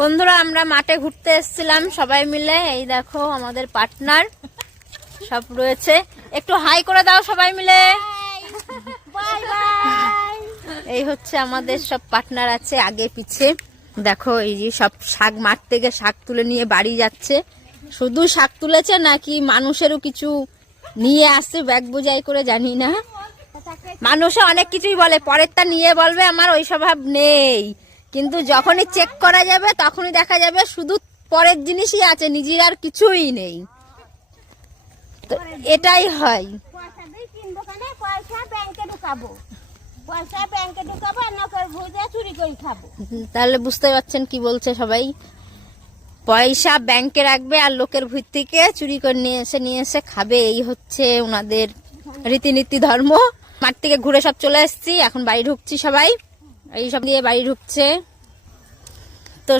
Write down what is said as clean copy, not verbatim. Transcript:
বন্ধুরা আমরা মাঠে ঘুরতে এসেছিলাম সবাই মিলে। এই দেখো আমাদের পার্টনার সব রয়েছে, একটু হাই করে দাও সবাই মিলে। এই হচ্ছে আমাদের সব পার্টনার আছে আগে পিছে। দেখো এই যে সব শাক মাঠ থেকে শাক তুলে নিয়ে বাড়ি যাচ্ছে। শুধু শাক তুলেছে নাকি মানুষেরও কিছু নিয়ে আসছে ব্যাগ বোঝাই করে জানি না। মানুষে অনেক কিছুই বলে, পরেরটা নিয়ে বলবে আমার ওই স্বভাব নেই, কিন্তু যখনই চেক করা যাবে তখনই দেখা যাবে শুধু পরের জিনিসই আছে, নিজের আর কিছুই নেই। তো এটাই হয়। তাহলে বুঝতে পারছেন কি বলছে সবাই, পয়সা ব্যাংকে রাখবে আর লোকের ভুঁই থেকে চুরি করে নিয়ে এসে খাবে। এই হচ্ছে ওনাদের রীতিনীতি ধর্ম। মাঠ থেকে ঘুরে সব চলে এসেছি, এখন বাড়ি ঢুকছি, সবাই এই সব দিয়ে বাড়ি ঢুকছে। তো